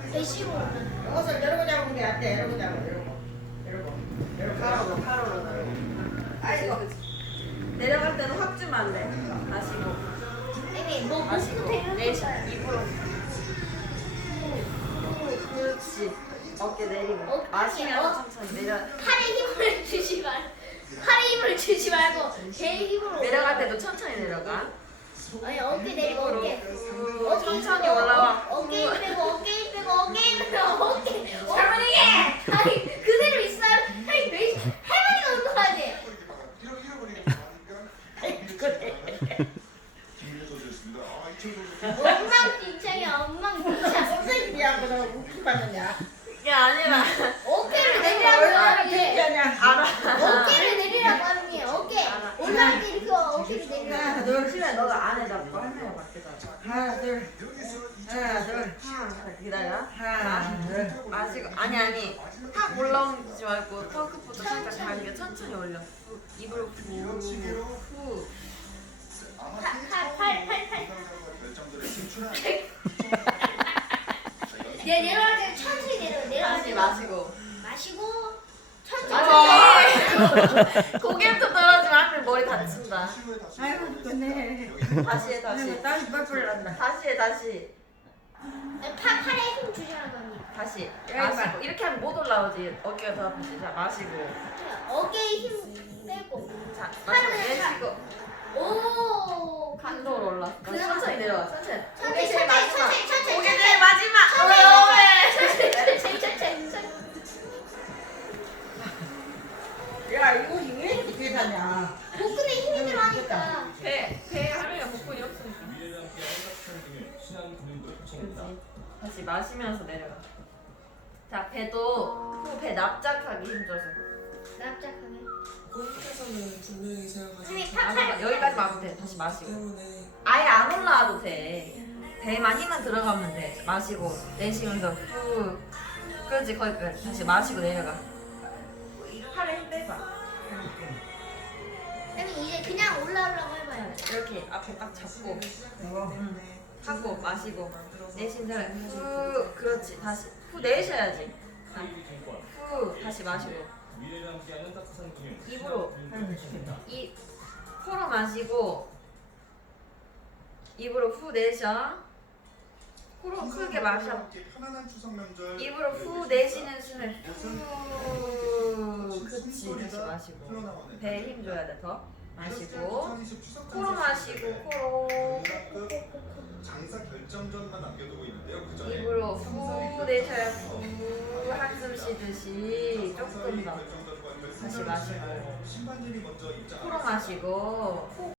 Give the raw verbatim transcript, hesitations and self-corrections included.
배시고 이것을 이러고 잡으면 돼. 안 돼. 이러고 잡아. 이러고. 이러고. 이러고. 가로로 가로로 가로. 아이고. 내려갈 때는 확 주면 안 돼. 마시고 아니 뭐 마시고 목도 내쉬 되는 입으로. 그렇지. 어깨 내리고. 어, 마시면서 어? 천천히 내려. 팔에 힘을 주지 말 팔에 힘을 주지 말고 배에 힘으로 내려갈 때도 천천히 내려가. 아니 어깨 내리고 입으로 어깨 후, 어깨 천천히 빼고, 올라와. 어깨 힘 빼고 어깨 힘 빼고 어깨 힘 빼고 어깨 할머니 아니 그대로 있어요. 아니 매 할머니가 운동하지. 엉망진창이야 엉망진창. 선생님이야. 그럼 웃기 받느냐. 이게 아니라 어깨를 내리라고 얼마나 하는 게 특이하냐. 알아. 어깨를 내리라고 하는 게 어깨 알아. 올라갈 때 이렇게 어깨를 내리라고. 하나, 둘, 심해 너가 안에 잡고 할머니가 밖에 잡고. 하나, 둘. 하나, 둘. 자, 기다려. 하나, 둘. 마시고 아니 아니 확 올라오지 말고 턱끝부터 살짝 당겨 천천히 올려. 후, 입으로 후후 팔팔팔팔 내 내려갈 때 천천히 내려 다시 내려가지 마시고 마시고 천천히 마시 고개부터 떨어지면 하면 머리 다친다. 아이고, 죽겠네. 다시 해 아이고, 다시 땀이 뻘뻘 난다. 다시 해 다시 팔 팔에 힘 주시라는 거니 다시 야, 마시고 이봐. 이렇게 하면 못 올라오지. 어깨가 더 아프지. 자 마시고 어깨에 힘 빼고 자 마시고 내쉬고 오 간도로 올라. 그나마- 천천히 내려와 천천히. 천천히, 고개 제일 천천히, 마지막. 천천히, 천천히, 고개 천천히. 제일 마지막. 천천히, 어, 천천히 천천히 천천히 천천히 야, 이거 왜 이렇게 뒤에 다냐. 복근에 힘이 들어가니까 배 배에 할머니가 복근이 없으니까. 그렇지. 그렇지. 다시 마시면서 내려가. 자 배도 후 배 납작하게 힘줘서. 납작하게 골프에서는 분명히 생각하지 선생님, 않기 마지막 여기까지 하면 돼. 다시 마시고. 때문에 아예 안 올라와도 돼. 배만 힘만 들어가면 돼. 마시고 내쉬면서 후. 그렇지 거기까지. 다시 마시고 내려가. 팔에 힘 빼봐. 선생님 이제 그냥 올라오려고 해봐요. 이렇게 앞에 딱 잡고 이거. 응. 하고 마시고 내쉰 다음에 후. 그렇지 다시 후 내쉬어야지. 자, 후 다시 마시고 입으로 이 코로 마시고 입으로 후 내쉬어. 코로 크게 마셔. 입으로 후 내쉬는 숨을 후. 그치 다시 마시고 배에 힘 줘야 돼. 더 마시고 코로 마시고 코로 장사 결정전만 남겨두고 있는데요. 그 전에 입으로 후 내쉬어야 후 한숨 쉬듯이 조금 더 다시 마시고 심판진이 먼저 입장. 코로 마시고